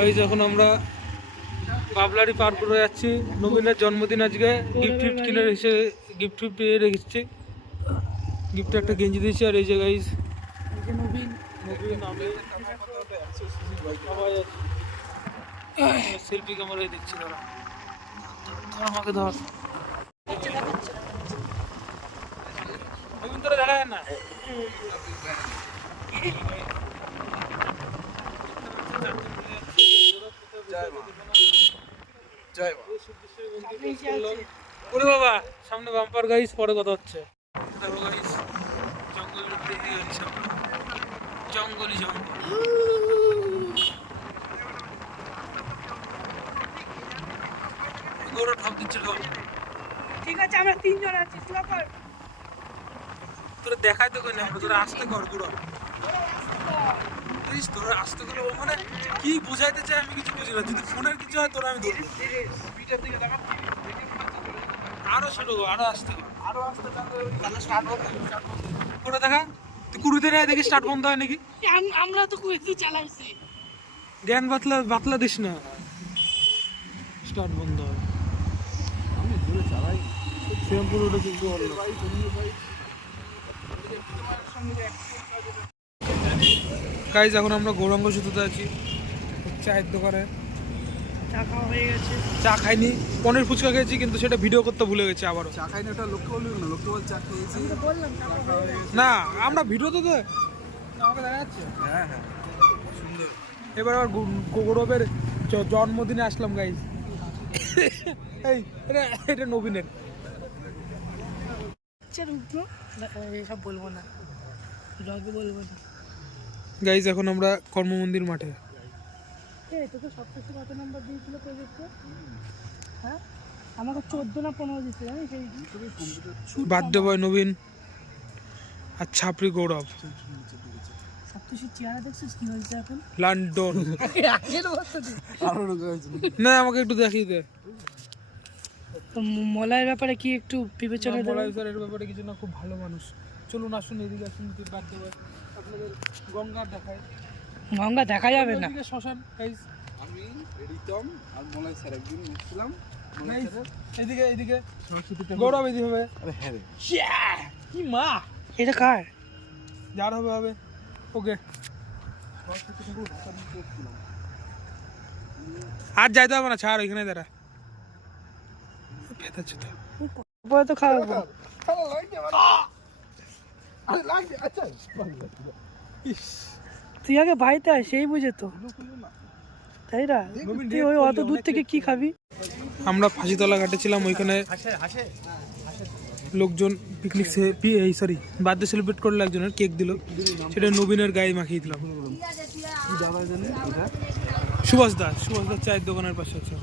Guys এখন আমরা বাবলারি পার করে যাচ্ছি। নবীনের জন্মদিন আজকে, গিফট কিনে এসে গিফট পেয়ে রেখেছি। গিফটে একটা গেঞ্জি দিয়েছি। আর এই যে গাইস নবীন সেলফি ক্যামেরায় দিচ্ছি। ধর আমাকে ধর নবীন, তোরা দেখা যায় না। ওরে বাবা, সামনে বাম্পার গাইস, পরে কথা হচ্ছে। জঙ্গলি জঙ্গল গরু ঠক দিচ্ছে। ঠিক আছে, আমরা তিনজন আছি। তোরা দেখাই তো না, তোরা আসতে কর গুড়ো, তোরা আসতে গেলে মানে কি বুঝাইতে চাই আমি কিছু বুঝি না। যদি ফোনের কিছু হয় তোরা আমি ধরবো। আরো ছোট আরো আসতে ওরা দেখা তুই কুড়িতে নেয় দেখি স্টার্ট বন্ধ হয় নাকি। আমরা তো কুড়িতে চালাইছি। জ্ঞান বাতলা দিস না, স্টার্ট বন্ধ হয়। আমি ঘুরে চালাই শ্যাম্পুর ওটা কিন্তু গাইজ এখন আমরা গৌরাঙ্গ সেতুতে আছি, চায়ের দোকানে। চা খাওয়া হয়ে গেছে। চা খাইনি, পনির ফুচকা খেয়েছি, কিন্তু সেটা ভিডিও করতে ভুলে গেছি। আবারও চা খাইনি, ওটা লক্ষ্য করলি না? লক্ষ্য বল চা খেয়েছি না, আমরা ভিডিওতে তো আমাকে দেখা যাচ্ছে। হ্যাঁ হ্যাঁ, সুন্দর। এবার আবার গৌরবের জন্মদিনে আসলাম গাইজ। এটা নবীনের। এসব বলবো না, ব্লগে বলবো না। গাইজ এখন আমরা কর্মমন্দির মাঠে। তোকে সবচেয়ে কত নাম্বার দিয়েছিল প্রজেক্টে? হ্যাঁ, আমাকে 14 না 15 দিচ্ছে, জানিস? বার্থডে বয় নবীন আর ছাপড়ি গৌরব। সবচেয়ে চেহারা দেখছিস কি হয়েছে এখন? লন্ডন না, আমাকে একটু দেখিয়ে দে। তো মলয়ের ব্যাপারে কি একটু বিবেচনা? মলয় স্যারের ব্যাপারে কিছু না, খুব ভালো মানুষ। চলুন আসুন এদিকে আসুন, বার্থডে বয় আপনাদের গঙ্গা দেখায়। গঙ্গা দেখা যাবে না। শ্মশান গাইজ। আমি রিতম আর মলয় স্যার একদিন এসেছিলাম। এদিকে এদিকে গৌরব এদিকে হবে। আরে হ্যাঁ রে, কি মা, এটা কার? যার হবে হবে। ওকে, আর যাইতে হবে না, ছাড় এখানে দাঁড়া। ভেতাচ্ছে তো পরে তো খাওয়াবো। তুই আগে বাড়িতে আয়, সেই বুঝে তো, তাই না? তুই ওই অত দূর থেকে কি খাবি? আমরা ফাঁসিতলা ঘাটে ছিলাম, ওইখানে লোকজন পিকনিক বার্থডে সেলিব্রেট করলো, একজনের কেক দিল, সেটা নবীনের গায়ে মাখিয়ে দিলাম। সুভাষ দাস চায়ের দোকানের পাশে আছে।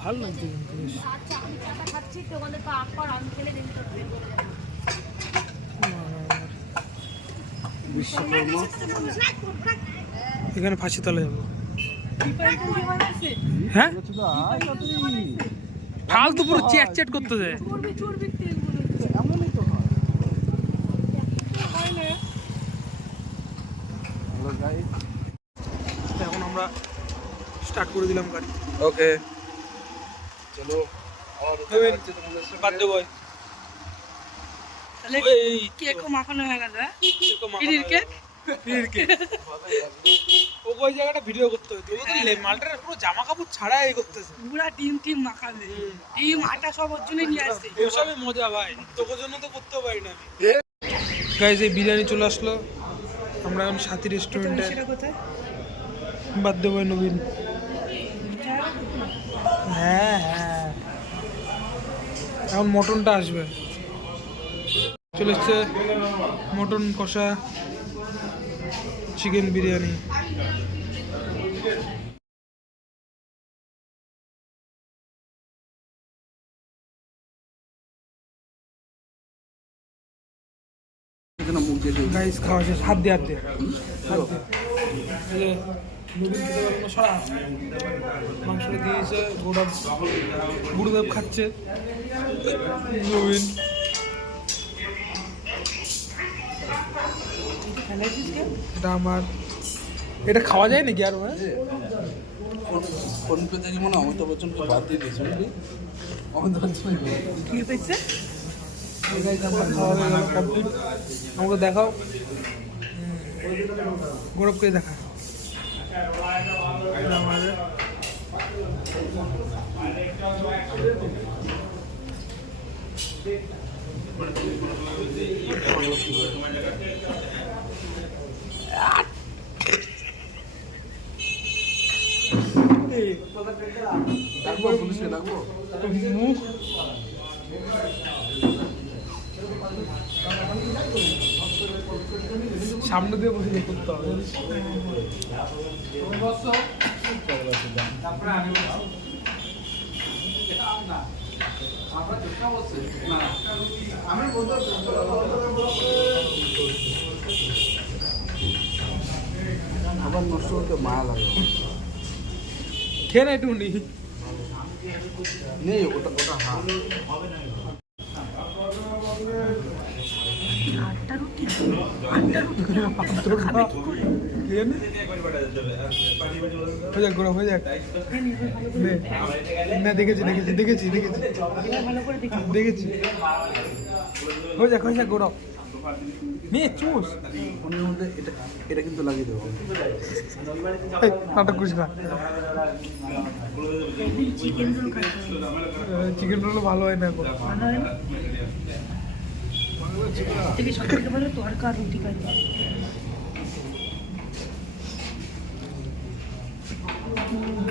ভালো লাগছে এখানে ফাঁসিতলা যাবো। হ্যাঁ, ফালতু পুরো চ্যাট করতে যায়। এখন আমরা স্টার্ট করে দিলাম গাড়ি। ওকে চলো। বার্থডে বয় তাহলে কেকও মাখানো হয়ে গেল। ওই জায়গাটা ভিডিও করতে হতো, মালটার পুরো জামা কাপড় ছাড়া এই করতেছে, পুরা টিম মাখাবে। ডিম আটা সব ওর জন্য নিয়ে আসছে। ওসবই মজা ভাই, তোর জন্য তো করতেও পারি না আমি। গাইজ এই বিরিয়ানি চলে আসলো। আমরা এখন সাথী রেস্টুরেন্টে। বার্থডে বয় নবীন। হ্যাঁ হ্যাঁ, এখন মটনটা আসবে। চলে এসছে মটন কষা, চিকেন বিরিয়ানি। গাইস খাওয়া শেষ, হাত দিয়ে মাংসটা দিয়েছে। গুরুদেব খাচ্ছে, নবীন। এটা আমার, এটা খাওয়া যায় নাকি আর? ফোন পে থেকে মনে হয় অমিতাভ বচ্চনকে বাদ দিয়ে দিয়েছে বুঝলি অমিতাভ বচ্চন কি পেয়েছে? খাওয়া হয়ে গেল কমপ্লিট। আমাকে দেখাও, গৌরবকে দেখা। ডাকবো পুলিশকে ডাকবো মুখ সামনে দিয়ে বসে করতে হবে। আবার নষ্ট করতে মায়া লাগে খেয়ে না একটু নি। নেই ওটা ওটা হ্যাঁ আটটা রুটি, আটটা রুটি খাবে কি করে? খেয়ে নে। হয়ে যাক গৌরব, হয়ে যাক। নে। না দেখেছি দেখেছি দেখেছি দেখেছি এবার ভালো করে দেখি। দেখেছি। হয়ে যাক গৌরব। নে চুষ। ফোনের মধ্যে এটা এটা কিন্তু লাগিয়ে দেবো এই, নাটক করিস না। চিকেন রোল খাই, চিকেন রোল ভালো হয় না এখন। ভালো হয় না? থেকে সব থেকে ভালো তরকা আর রুটি খাইতে।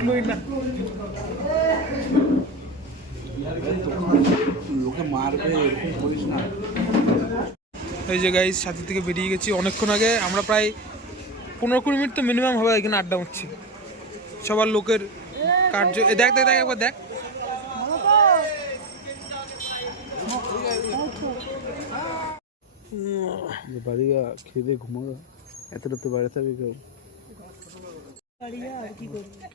লই না। লোকে মারবে এরকম করিস না এই যে গাইস সাথে থেকে বেরিয়ে গেছি অনেকক্ষণ আগে। আমরা প্রায় 15-20 মিনিট তো মিনিমাম হবে এখানে আড্ডা মারছি। সবার লোকের কার্য দেখ দেখ দেখ একবার দেখ। বাড়ি খেয়ে দিয়ে ঘুমাবো এত রাতে বাইরে থাকবে কেউ আর কি করবো?